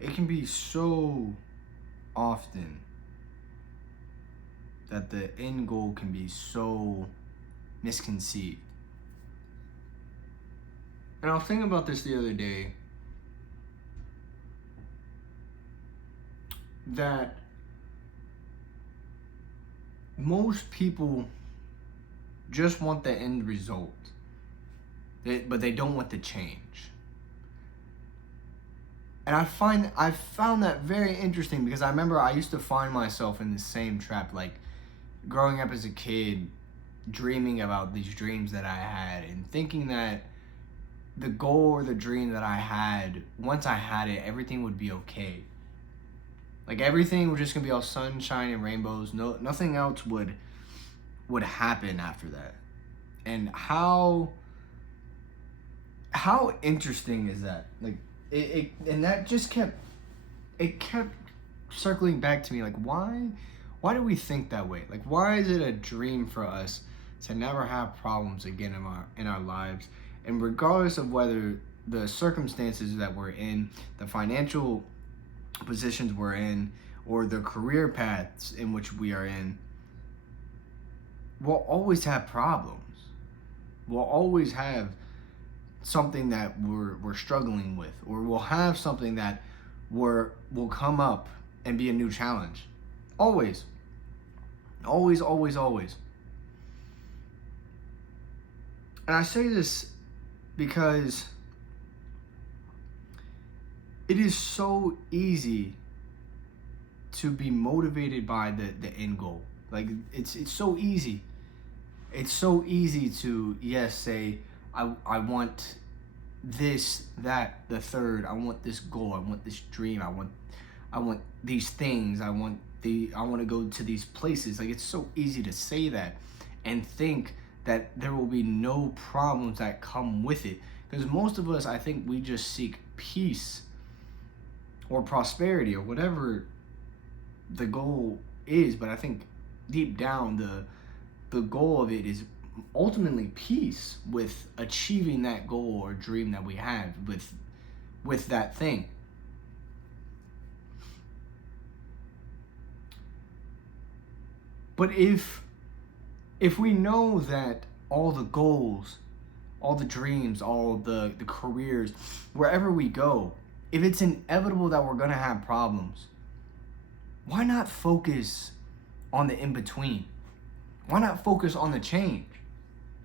it can be so often that the end goal can be so misconceived. And I was thinking about this the other day, that most people just want the end result, but they don't want the change. And I found that very interesting, because I remember I used to find myself in the same trap, like growing up as a kid, dreaming about these dreams that I had and thinking that the goal or the dream that I had, once I had it, everything would be okay. Like everything was just gonna be all sunshine and rainbows. Nothing else would happen after that. And how interesting is that? Like it and that just kept circling back to me, like why do we think that way? Like why is it a dream for us to never have problems again in our lives? And regardless of whether the circumstances that we're in, the financial positions we're in, or the career paths in which we are in, we'll always have problems. We'll always have something that we're struggling with, or we'll have something that will come up and be a new challenge. Always. Always, always, always. And I say this because it is so easy to be motivated by the end goal. Like it's so easy. It's so easy to say I want this, that, the third. I want this goal. I want this dream. I want these things. I want to go to these places. Like it's so easy to say that and think that there will be no problems that come with it. Because most of us, I think, we just seek peace or prosperity or whatever the goal is. But I think deep down, the goal of it is ultimately peace with achieving that goal or dream that we have with that thing. But if we know that all the goals, all the dreams, all the careers, wherever we go, if it's inevitable that we're going to have problems, why not focus on the in-between? Why not focus on the change?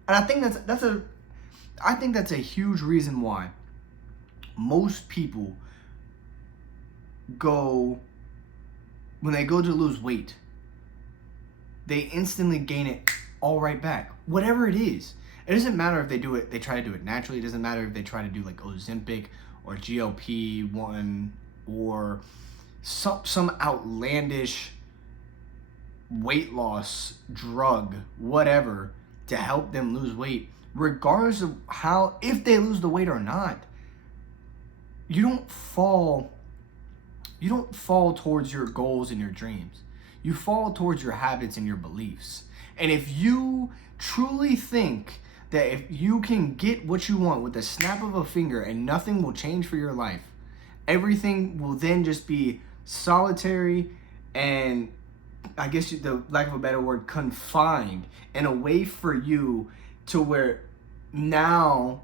And I think that's a huge reason why most people when they go to lose weight, they instantly gain it all right back. Whatever it is. It doesn't matter if they try to do it naturally. It doesn't matter if they try to do like Ozempic or GLP-1 or some outlandish weight loss drug, whatever, to help them lose weight. Regardless of if they lose the weight or not, you don't fall towards your goals and your dreams. You fall towards your habits and your beliefs. And if you truly think that if you can get what you want with the snap of a finger and nothing will change for your life, everything will then just be solitary and, I guess the lack of a better word, confined in a way for you to where now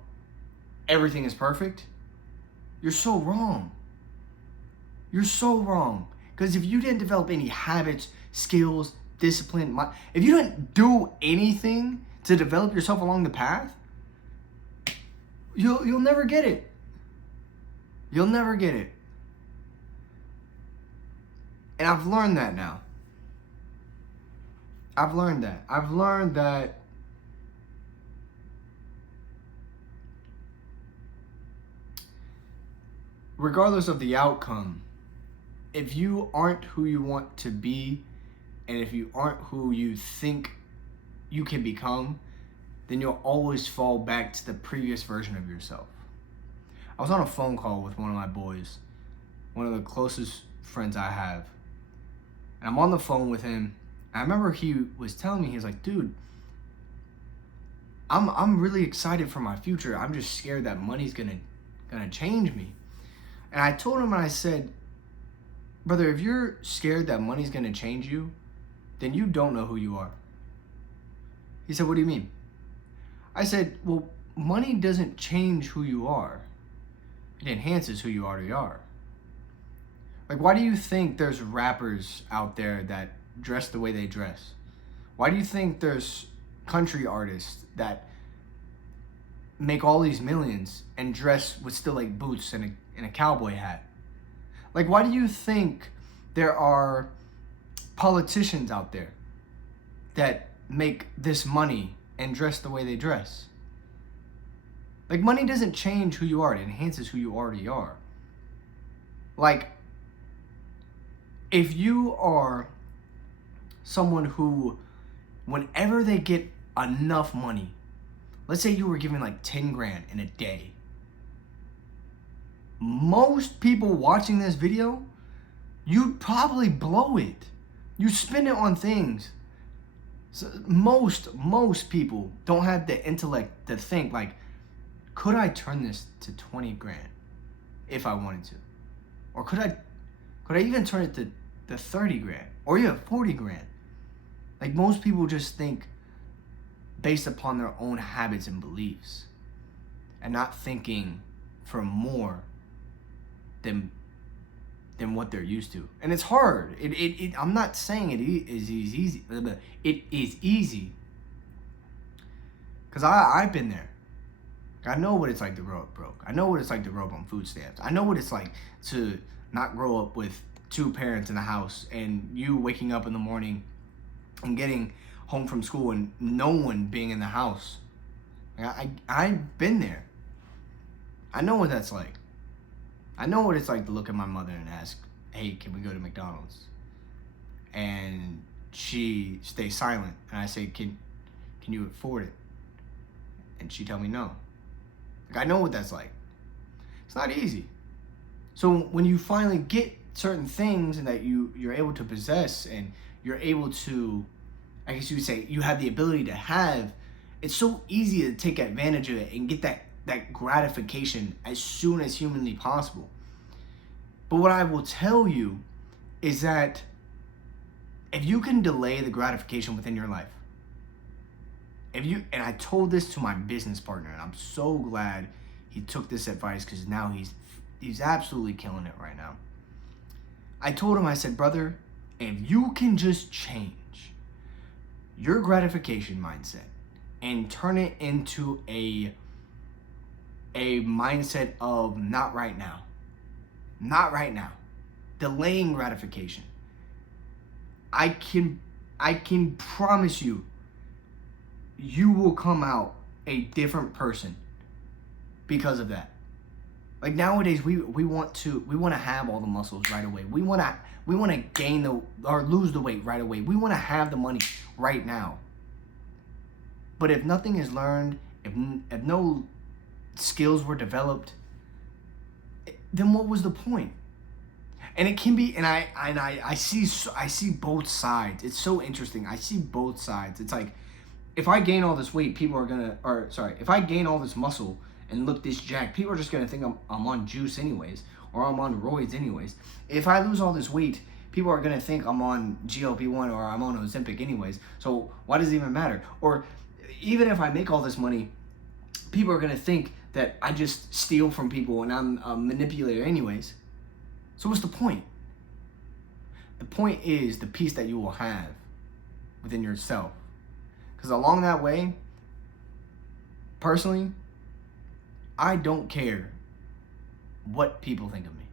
everything is perfect, you're so wrong. You're so wrong. Because if you didn't develop any habits, skills, discipline, if you didn't do anything to develop yourself along the path, you'll never get it. You'll never get it. And I've learned that now. I've learned that regardless of the outcome, if you aren't who you want to be, and if you aren't who you think you can become, then you'll always fall back to the previous version of yourself. I was on a phone call with one of my boys, one of the closest friends I have. And I'm on the phone with him. I remember he was telling me, he was like, dude, I'm really excited for my future. I'm just scared that money's gonna change me. And I told him, and I said, brother, if you're scared that money's going to change you, then you don't know who you are. He said, what do you mean? I said, well, money doesn't change who you are. It enhances who you already are. Like, why do you think there's rappers out there that dress the way they dress? Why do you think there's country artists that make all these millions and dress with still like boots and a cowboy hat? Like, why do you think there are politicians out there that make this money and dress the way they dress? Like, money doesn't change who you are. It enhances who you already are. Like, if you are someone who, whenever they get enough money, let's say you were given like 10 grand in a day, most people watching this video, you'd probably blow it. You spend it on things. So most people don't have the intellect to think like, could I turn this to 20 grand if I wanted to? Or could I even turn it to 30 grand or even 40 grand? Like, most people just think based upon their own habits and beliefs and not thinking for more than what they're used to. And it's hard. I'm not saying it is easy. It is easy. Because I've been there. I know what it's like to grow up broke. I know what it's like to grow up on food stamps. I know what it's like to not grow up with two parents in the house and you waking up in the morning and getting home from school and no one being in the house. I've been there. I know what that's like. I know what it's like to look at my mother and ask, hey, can we go to McDonald's? And she stays silent. And I say, can you afford it? And she tell me no. Like, I know what that's like. It's not easy. So when you finally get certain things and that you're able to possess and you're able to, I guess you would say, you have the ability to have, it's so easy to take advantage of it and get that gratification as soon as humanly possible. But what I will tell you is that if you can delay the gratification within your life, and I told this to my business partner, and I'm so glad he took this advice because now he's absolutely killing it right now. I told him, I said, brother, if you can just change your gratification mindset and turn it into a mindset of not right now, delaying gratification, I can promise you will come out a different person because of that. Like, nowadays we want to have all the muscles right away. We want to gain or lose the weight right away. We want to have the money right now. But if nothing is learned, if no skills were developed, then what was the point? And it can be, and I see both sides. It's so interesting. I see both sides. It's like, if I gain all this weight, if I gain all this muscle and look this jacked, people are just gonna think I'm on juice anyways, or I'm on roids anyways. If I lose all this weight, people are gonna think I'm on GLP-1 or I'm on Ozempic anyways. So why does it even matter? Or even if I make all this money, people are gonna think that I just steal from people and I'm a manipulator anyways. So what's the point? The point is the peace that you will have within yourself. Because along that way, personally, I don't care what people think of me.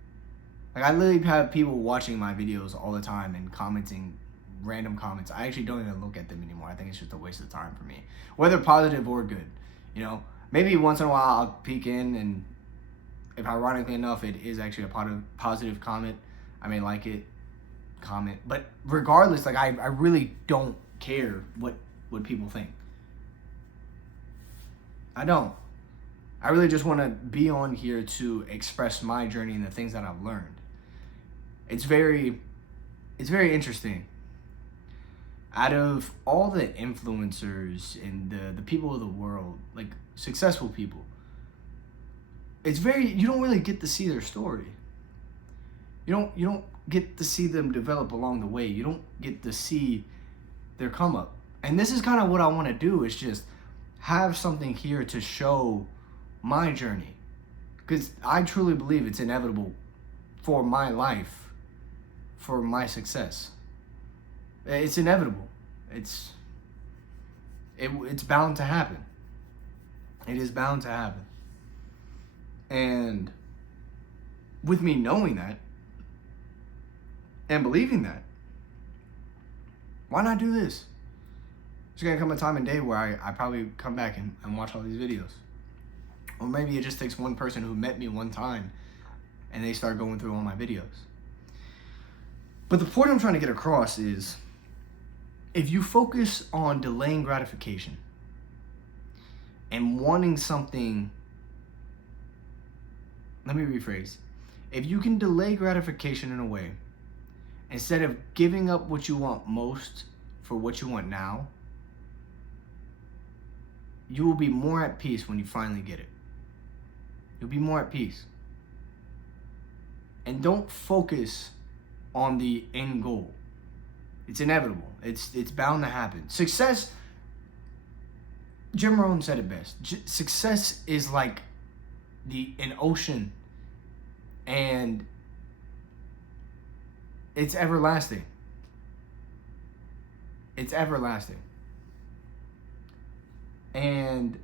Like, I literally have people watching my videos all the time and commenting random comments. I actually don't even look at them anymore. I think it's just a waste of time for me, whether positive or good. You know, maybe once in a while I'll peek in, and if ironically enough it is actually a positive comment, I may like it, comment. But regardless, like, I really don't care what people think. I don't. I really just want to be on here to express my journey and the things that I've learned. It's very interesting. Out of all the influencers and the people of the world, like successful people, you don't really get to see their story. You don't get to see them develop along the way. You don't get to see their come up. And this is kind of what I want to do, is just have something here to show my journey, because I truly believe it's inevitable for my life, for my success. It's inevitable. It's bound to happen. It is bound to happen. And with me knowing that and believing that, why not do this? There's gonna come a time and day where I probably come back and watch all these videos. Or maybe it just takes one person who met me one time and they start going through all my videos. But the point I'm trying to get across is, if you focus on delaying gratification and wanting something, let me rephrase. If you can delay gratification in a way, instead of giving up what you want most for what you want now, you will be more at peace when you finally get it. You'll be more at peace. And don't focus on the end goal. It's inevitable. It's bound to happen. Success, Jim Rohn said it best. Success is like an ocean, and it's everlasting. It's everlasting. And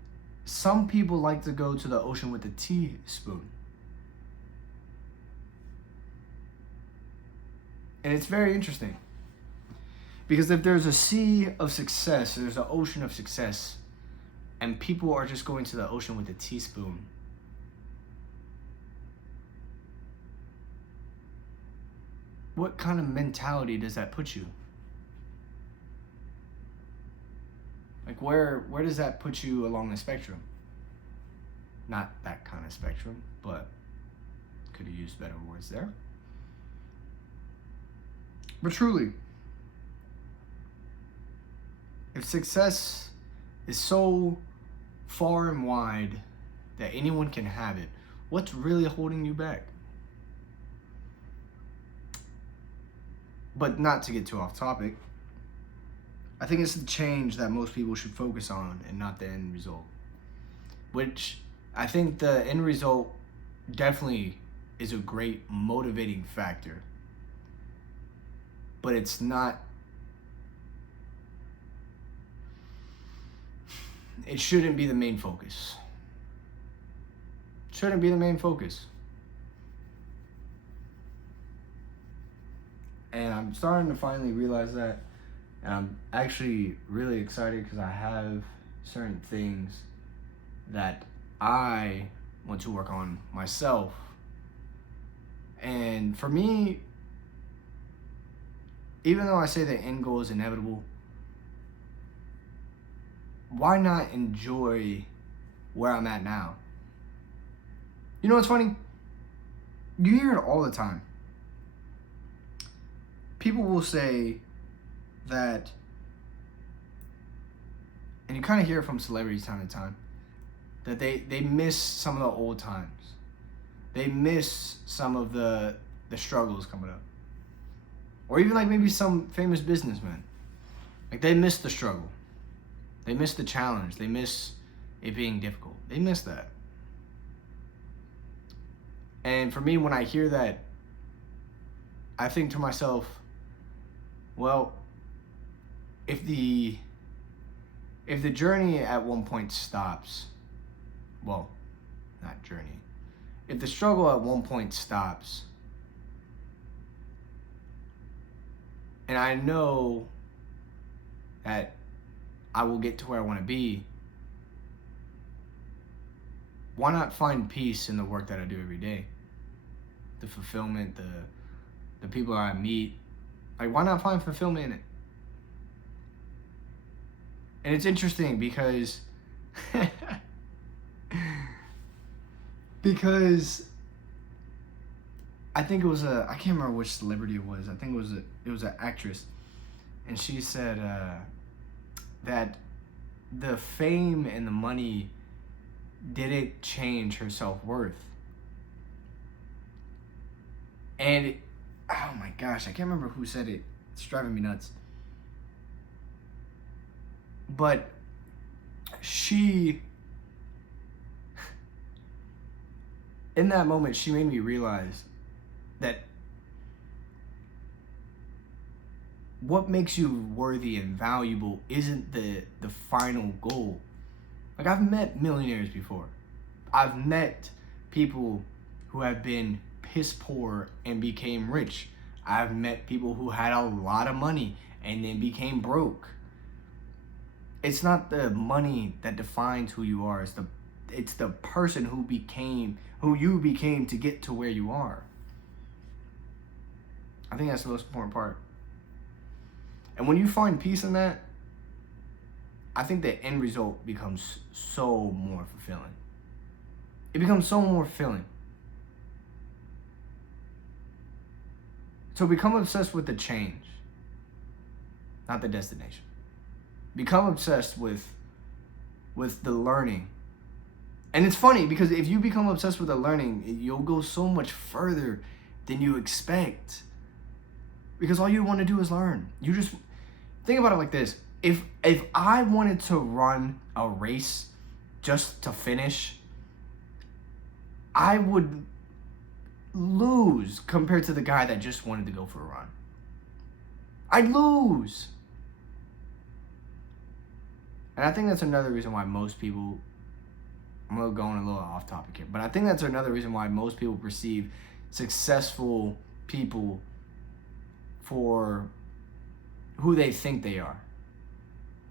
some people like to go to the ocean with a teaspoon. And it's very interesting. Because if there's a sea of success, there's an ocean of success, and people are just going to the ocean with a teaspoon, what kind of mentality does that put you? Like, where does that put you along the spectrum? Not that kind of spectrum, but could have used better words there. But truly, if success is so far and wide that anyone can have it, what's really holding you back? But not to get too off topic, I think it's the change that most people should focus on and not the end result. Which I think the end result definitely is a great motivating factor. But it's not, it shouldn't be the main focus. Shouldn't be the main focus. And I'm starting to finally realize that. And I'm actually really excited because I have certain things that I want to work on myself. And for me, even though I say the end goal is inevitable, why not enjoy where I'm at now? You know what's funny? You hear it all the time. People will say that, and you kind of hear it from celebrities time to time, that they miss some of the old times. They miss some of the struggles coming up. Or even like maybe some famous businessmen. Like, they miss the struggle. They miss the challenge. They miss it being difficult. They miss that. And for me, when I hear that, I think to myself, well, if the journey at one point stops, well, not journey, if the struggle at one point stops, and I know that I will get to where I want to be, why not find peace in the work that I do every day? The fulfillment, the people I meet. Like, why not find fulfillment in it? And it's interesting because I think it was I can't remember which celebrity it was. I think it was an actress, and she said that the fame and the money didn't change her self-worth. And oh my gosh, I can't remember who said it. It's driving me nuts. But she, in that moment, she made me realize that what makes you worthy and valuable isn't the final goal. Like, I've met millionaires before. I've met people who have been piss poor and became rich. I've met people who had a lot of money and then became broke. It's not the money that defines who you are. It's the person who you became to get to where you are. I think that's the most important part. And when you find peace in that, I think the end result becomes so more fulfilling. It becomes so more fulfilling. So become obsessed with the change, not the destination. Become obsessed with the learning. And it's funny because if you become obsessed with the learning, you'll go so much further than you expect. Because all you want to do is learn. You just think about it like this. If I wanted to run a race just to finish, I would lose compared to the guy that just wanted to go for a run. I'd lose. And I think that's another reason why most people, I'm going a little off topic here, but I think that's another reason why most people perceive successful people for who they think they are.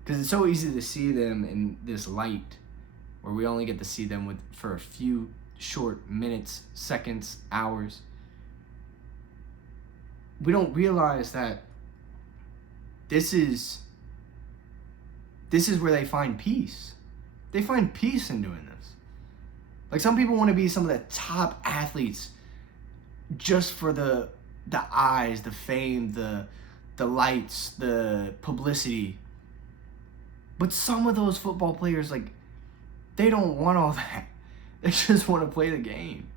Because it's so easy to see them in this light where we only get to see them for a few short minutes, seconds, hours. We don't realize that this is where they find peace. They find peace in doing this. Like, some people want to be some of the top athletes just for the eyes, the fame, the lights, the publicity. But some of those football players, like, they don't want all that. They just want to play the game.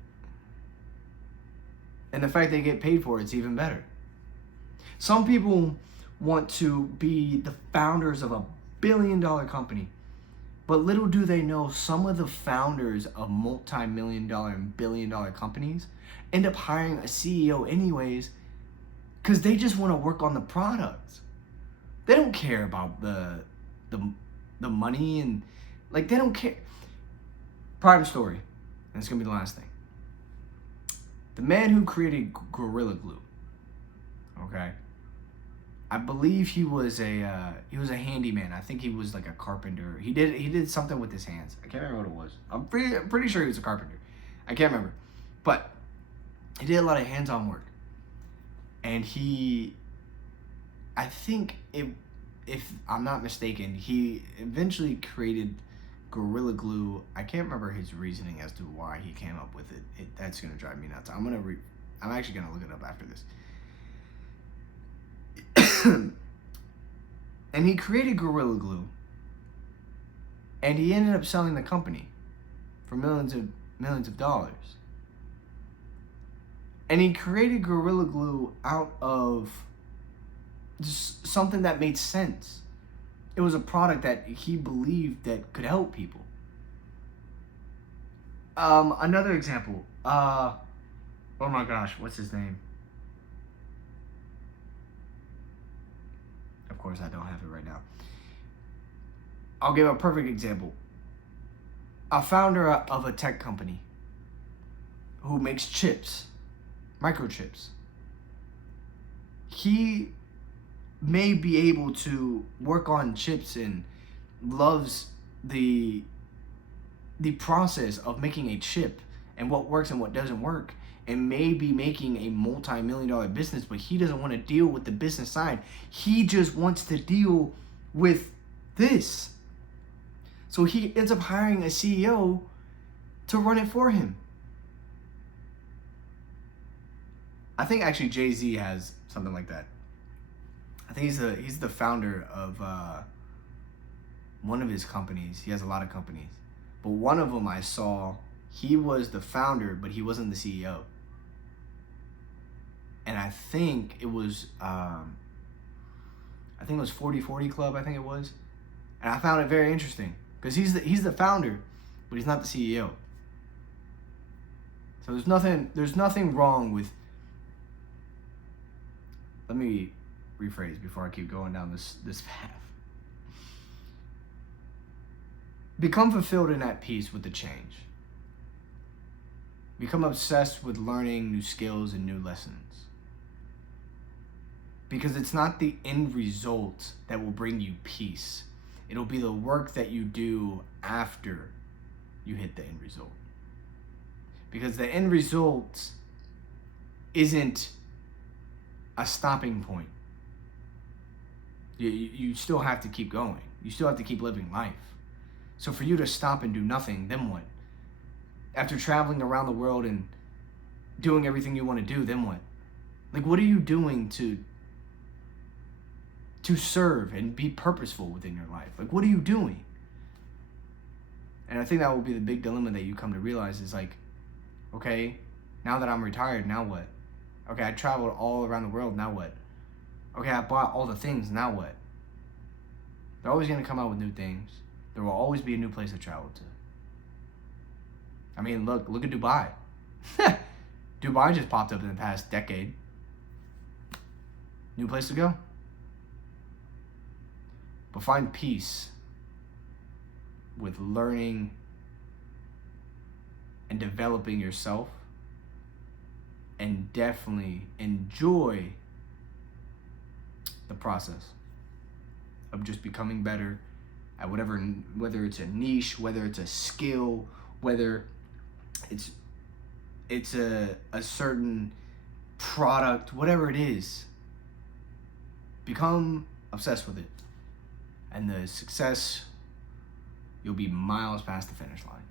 And the fact they get paid for it's even better. Some people want to be the founders of a billion-dollar company. But little do they know, some of the founders of multi-million-dollar and billion-dollar companies end up hiring a CEO anyways because they just want to work on the product. They don't care about the money and, like, they don't care. Prime story, and it's going to be the last thing. The man who created Gorilla Glue, okay? I believe he was a handyman. I think he was like a carpenter. He did something with his hands. I can't remember what it was. I'm pretty sure he was a carpenter. I can't remember. But he did a lot of hands-on work. And I think if I'm not mistaken, he eventually created Gorilla Glue. I can't remember his reasoning as to why he came up with it. That's gonna drive me nuts. I'm actually gonna look it up after this. And he created Gorilla Glue, and he ended up selling the company for millions of dollars. And he created Gorilla Glue out of just something that made sense. It was a product that he believed that could help people. Another example. Oh my gosh, what's his name? Of course, I don't have it right now. I'll give a perfect example. A founder of a tech company who makes chips, microchips. He may be able to work on chips and loves the process of making a chip and what works and what doesn't work, and may be making a multi-million-dollar business, but he doesn't want to deal with the business side. He just wants to deal with this. So he ends up hiring a CEO to run it for him. I think actually Jay-Z has something like that. I think he's the founder of one of his companies. He has a lot of companies. But one of them I saw, he was the founder, but he wasn't the CEO. and I think it was 40/40 Club. I think it was, and I found it very interesting because he's the founder, but he's not the CEO. So there's nothing wrong with. Let me rephrase before I keep going down this path. Become fulfilled and at peace with the change. Become obsessed with learning new skills and new lessons. Because it's not the end result that will bring you peace. It'll be the work that you do after you hit the end result. Because the end result isn't a stopping point. You still have to keep going. You still have to keep living life. So for you to stop and do nothing, then what? After traveling around the world and doing everything you want to do, then what? Like, what are you doing to serve and be purposeful within your life? Like, what are you doing? And I think that will be the big dilemma that you come to realize is like, okay, now that I'm retired, now what? Okay, I traveled all around the world, now what? Okay, I bought all the things, now what? They're always going to come out with new things. There will always be a new place to travel to. I mean, look at Dubai. Dubai just popped up in the past decade. New place to go. But find peace with learning and developing yourself, and definitely enjoy the process of just becoming better at whatever, whether it's a niche, whether it's a skill, whether it's a certain product, whatever it is. Become obsessed with it, and the success, you'll be miles past the finish line.